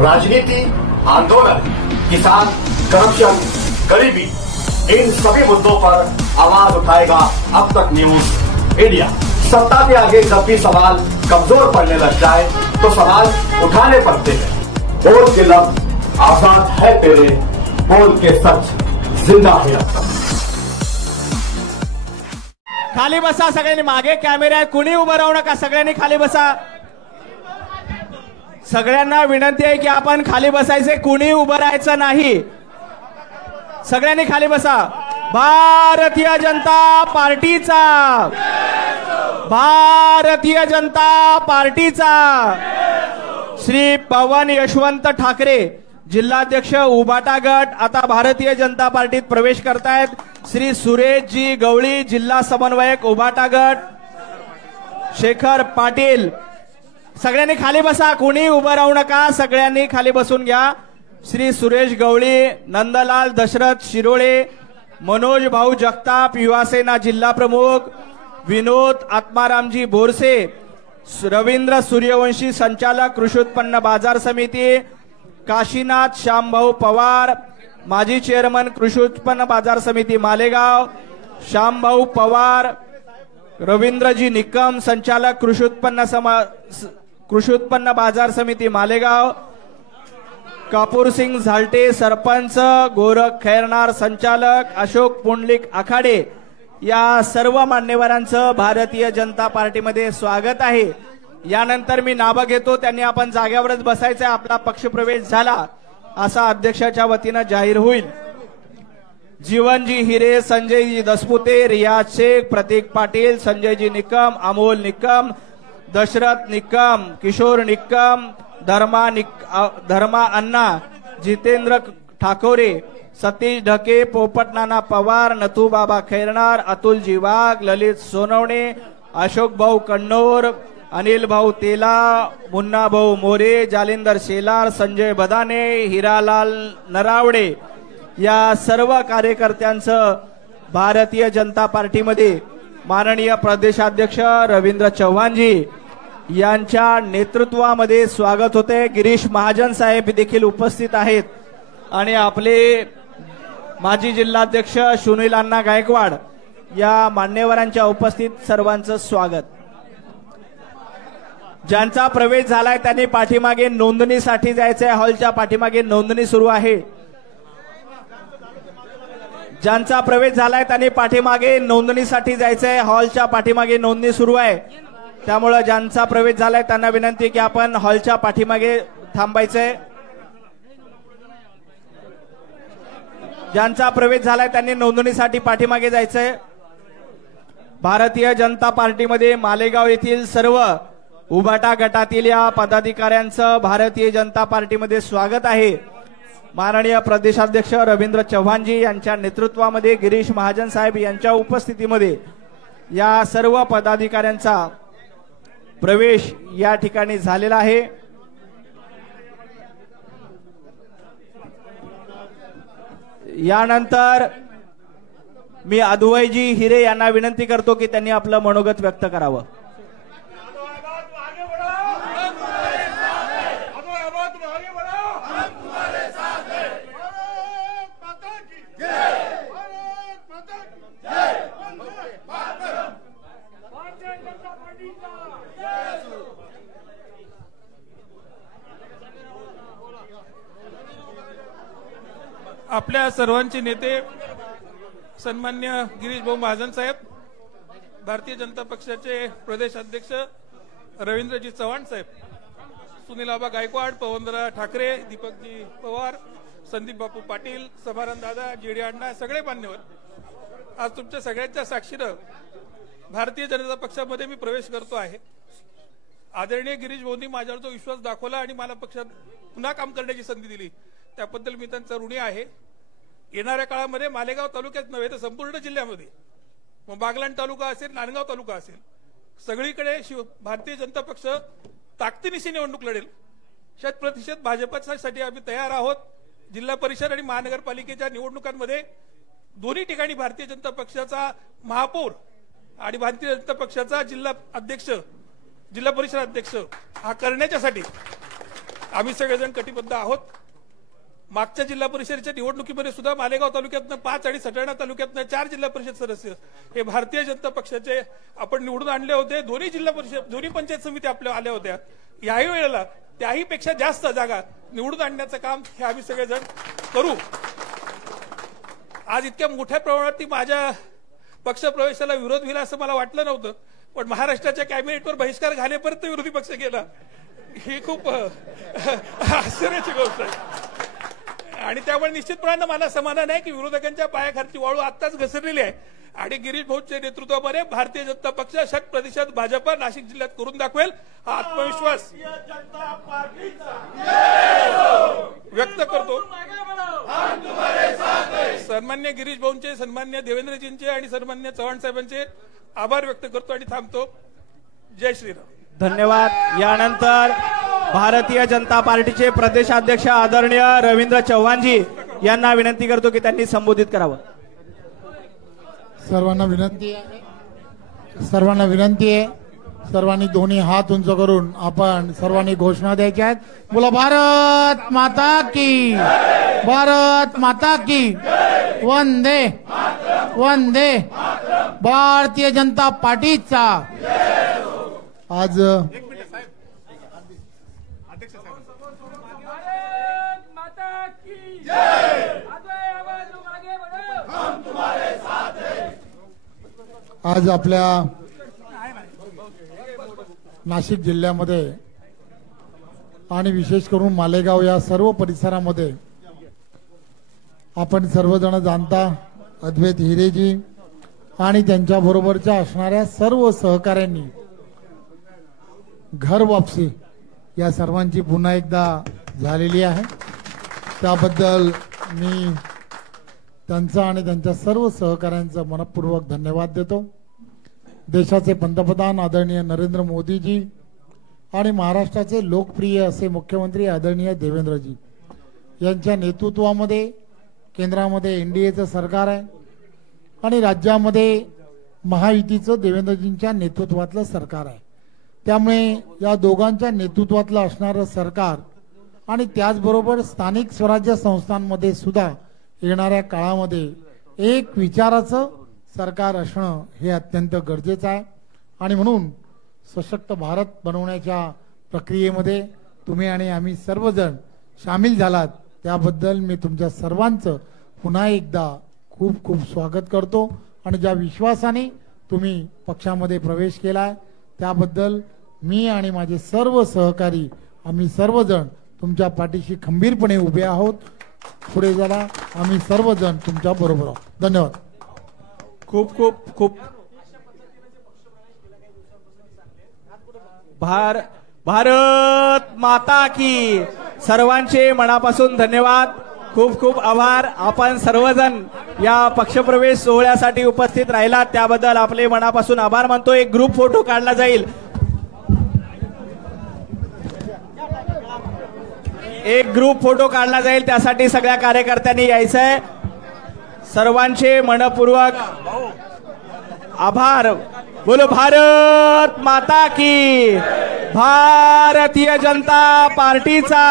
राजनीति, आंदोलन, किसान, करप्शन, गरीबी, इन सभी मुद्दों पर आवाज उठाएगा अब तक न्यूज इंडिया। सत्ता के आगे जब भी सवाल कमजोर पड़ने लग जाए तो सवाल उठाने पड़ते हैं। बोल के लफ्ज आजाद है तेरे, बोल के सच जिंदा है अब तक। खाली बसा सगळ्यांनी, मागे कॅमेरा आहे, कुणी उभं राहू नका, सगळ्यांनी खाली बसा। सगळ्यांना विनंती आहे की आपण खाली बसायचे, कुणी उभं राहायचं नाही, सगळ्यांनी खाली बसा। भारतीय जनता पार्टीचा, भारतीय जनता पार्टीचा श्री पवन यशवंत ठाकरे जिल्हाध्यक्ष उबाटा गट आता भारतीय जनता पार्टीत प्रवेश करतायत। श्री सुरेशजी गवळी जिल्हा समन्वयक उबाटा गट, शेखर पाटील, सगळ्यांनी खाली बसा, कोणी उभं राहू नका, सगळ्यांनी खाली बसून घ्या। श्री सुरेश गवळी, नंदलाल दशरथ शिरोळे, मनोज भाऊ जगताप युवासेना जिल्हा प्रमुख, विनोद आत्मारामजी बोरसे, रवींद्र सूर्यवंशी संचालक कृषी उत्पन्न बाजार समिती, काशीनाथ श्यामभाऊ पवार माजी चेअरमन कृषी उत्पन्न बाजार समिती मालेगाव, श्यामभाऊ पवार, रवींद्रजी निकम संचालक कृषी उत्पन्न बाजार समिती मालेगाव, कापूरसिंग झालटे सरपंच, गोरख खैरनार संचालक, अशोक पुंडलिक आखाडे, या सर्व मान्यवरांचं भारतीय जनता पार्टीमध्ये स्वागत आहे। यानंतर मी नाव घेतो, त्यांनी आपण जागेवरच बसायचं, आपला पक्षप्रवेश झाला असा अध्यक्षाच्या वतीने जाहीर होईल। जीवनजी हिरे, संजयजी दसपुते, रियाज शेख, प्रतीक पाटील, संजयजी निकम, अमोल निकम, दशरथ निकम, किशोर निकम, धर्मा अण्णा, जितेंद्र ठाकोरे, सतीश ढके, पोपट नाना पवार, नथू बाबा खैरनार, अतुलजी वाघ, ललित सोनवणे, अशोक भाऊ कन्नौर, अनिल भाऊ तेला, मुन्ना भाऊ मोरे, जालिंदर शेलार, संजय बदाने, हिरालाल नरावडे, या सर्व कार्यकर्त्यांचं भारतीय जनता पार्टीमध्ये माननीय प्रदेशाध्यक्ष रवींद्र चव्हाणजी यांच्या नेतृत्वामध्ये स्वागत होते। गिरीश महाजन साहेब देखील उपस्थित आहेत आणि आपले माजी जिल्हाध्यक्ष सुनील अण्णा गायकवाड, या मान्यवरांच्या उपस्थित सर्वांचं स्वागत। ज्यांचा प्रवेश झालाय त्यांनी पाठीमागे नोंदणीसाठी जायचंय, हॉलच्या पाठीमागे नोंदणी सुरू आहे। ज्यांचा प्रवेश झालाय त्यांनी पाठीमागे नोंदणीसाठी जायचंय, हॉलच्या पाठीमागे नोंदणी सुरू आहे, त्यामुळे ज्यांचा प्रवेश झालाय त्यांना विनंती की आपण हॉलच्या पाठीमागे थांबायचंय। ज्यांचा प्रवेश झालाय त्यांनी नोंदणीसाठी पाठीमागे जायचंय। भारतीय जनता पार्टीमध्ये मालेगाव येथील सर्व उबाटा गटातील या पदाधिकाऱ्यांचं भारतीय जनता पार्टीमध्ये स्वागत आहे। माननीय प्रदेशाध्यक्ष रवींद्र चव्हाणजी यांच्या नेतृत्वामध्ये, गिरीश महाजन साहेब यांच्या उपस्थितीमध्ये या सर्व पदाधिकाऱ्यांचा प्रवेश या ठिकाणी झालेला आहे। यानंतर मी अद्वैजी हिरे यांना विनंती करतो की त्यांनी आपलं मनोगत व्यक्त करावं। आपल्या सर्वांचे नेते सन्मान्य गिरीश भाऊ महाजन साहेब, भारतीय जनता पक्षाचे प्रदेश अध्यक्ष रवींद्रजी चव्हाण साहेब, सुनील आबा गायकवाड, पवनदादा ठाकरे, दीपकजी पवार, संदीप बापू पाटील, समारन दादा, जेडी अण्णा, सगळे मान्यवर, आज तुमच्या सगळ्यांच्या साक्षीनं भारतीय जनता पक्षामध्ये मी प्रवेश करतो आहे। आदरणीय गिरीश भाऊंनी माझ्यावर जो विश्वास दाखवला आणि मला पक्षात पुन्हा काम करण्याची संधी दिली त्याबद्दल मी त्यांचा ऋणी आहे। येणाऱ्या काळामध्ये मालेगाव तालुक्यात नव्हे तर संपूर्ण जिल्ह्यामध्ये, मग बागलाण तालुका असेल, नांदगाव तालुका असेल, सगळीकडे भारतीय जनता पक्ष ताकदीनिशी निवडणूक लढेल। 100% भाजपसाठी आम्ही तयार आहोत। जिल्हा परिषद आणि महानगरपालिकेच्या निवडणुकांमध्ये दोन्ही ठिकाणी भारतीय जनता पक्षाचा महापौर आणि भारतीय जनता पक्षाचा जिल्हा अध्यक्ष, जिल्हा परिषद अध्यक्ष हा करण्याच्यासाठी आम्ही सगळेजण कटिबद्ध आहोत. मागच्या जिल्हा परिषदेच्या निवडणुकीमध्ये सुद्धा मालेगाव तालुक्यातनं 5 आणि सटाणा तालुक्यातनं 4 जिल्हा परिषद सदस्य हे भारतीय जनता पक्षाचे आपण निवडून आणले होते. दोन्ही जिल्हा परिषद, दोन्ही पंचायत समिती आपल्या आल्या होत्या. याही वेळेला त्याही पेक्षा जास्त जागा निवडून आणण्याचं काम हे आम्ही सगळेजण करू. आज इतक्या मोठ्या प्रमाणात माझ्या पक्षप्रवेशाला विरोध होईल असं मला वाटलं नव्हतं, पण महाराष्ट्राच्या कॅबिनेटवर बहिष्कार घालेपर्यंत विरोधी पक्ष गेला, ही खूप आश्चर्याची गोष्ट आहे. आणि त्यामुळे निश्चितपणानं मला समाधान आहे की विरोधकांच्या पायाखालची वाळू आत्ताच घसरलेली आहे आणि गिरीश भाऊच्या नेतृत्वामध्ये भारतीय जनता पक्ष 100% भाजपा नाशिक जिल्ह्यात करून दाखवेल हा आत्मविश्वास व्यक्त करतो. सन्मान्य गिरीश भाऊंचे, सन्मान्य देवेंद्रजींचे आणि सन्मान्य चव्हाण साहेबांचे आभार व्यक्त करतो आणि थांबतो. जय श्रीराम. धन्यवाद. यानंतर भारतीय जनता पार्टीचे प्रदेशाध्यक्ष आदरणीय रवींद्र चव्हाणजी यांना विनंती करतो की त्यांनी संबोधित करावं. सर्वांना विनंती आहे सर्वांनी दोन्ही हात उंच करून आपण सर्वांनी घोषणा द्यायच्या आहेत. बोला भारत माता की, भारत माता की, वंदे वंदे. भारतीय जनता पार्टीचा आज आज आपल्या नाशिक जिल्ह्यामध्ये आणि विशेष करून मालेगाव या सर्व परिसरामध्ये आपण सर्वजण जाणता अद्वैत हिरेजी आणि त्यांच्या बरोबरच्या असणाऱ्या सर्व सहकाऱ्यांनी घर वापसी या सर्वांची पुन्हा एकदा झालेली आहे. त्याबद्दल मी त्यांचा आणि त्यांच्या सर्व सहकाऱ्यांचा मनपूर्वक धन्यवाद देतो. देशाचे पंतप्रधान आदरणीय नरेंद्र मोदीजी आणि महाराष्ट्राचे लोकप्रिय असे मुख्यमंत्री आदरणीय देवेंद्रजी यांच्या नेतृत्वामध्ये केंद्रामध्ये एनडीएचं सरकार आहे आणि राज्यामध्ये महायुतीचं देवेंद्रजींच्या नेतृत्वातलं सरकार आहे. त्यामुळे या दोघांच्या नेतृत्वातलं असणारं सरकार आणि त्याचबरोबर स्थानिक स्वराज्य संस्थांमध्ये सुद्धा येणाऱ्या काळामध्ये एक विचाराचं सरकार असणं हे अत्यंत गरजेचं आहे. आणि म्हणून सशक्त भारत बनवण्याच्या प्रक्रियेमध्ये तुम्ही आणि आम्ही सर्वजण सामील झालात त्याबद्दल मी तुमच्या सर्वांचं पुन्हा एकदा खूप खूप स्वागत करतो. आणि ज्या विश्वासाने तुम्ही पक्षामध्ये प्रवेश केलाय त्याबद्दल मी आणि माझे सर्व सहकारी आम्ही सर्वजण तुमच्या पाठीशी खंबीरपणे उभे आहोत. पुढे जाणार आम्ही सर्वजण तुमच्या बरोबर आहोत. धन्यवाद. खूप खूप खूप भारत माता की. सर्वांचे मनापासून धन्यवाद. खूप खूप आभार. आपण सर्वजण या पक्षप्रवेश सोहळ्यासाठी उपस्थित राहिलात त्याबद्दल आपले मनापासून आभार मानतो. एक ग्रुप फोटो काढला जाईल. त्यासाठी सगळ्या कार्यकर्त्यांनी यायचंय. सर्वांचे मनपूर्वक आभार. बोलो भारत माता की. भारतीय जनता पार्टीचा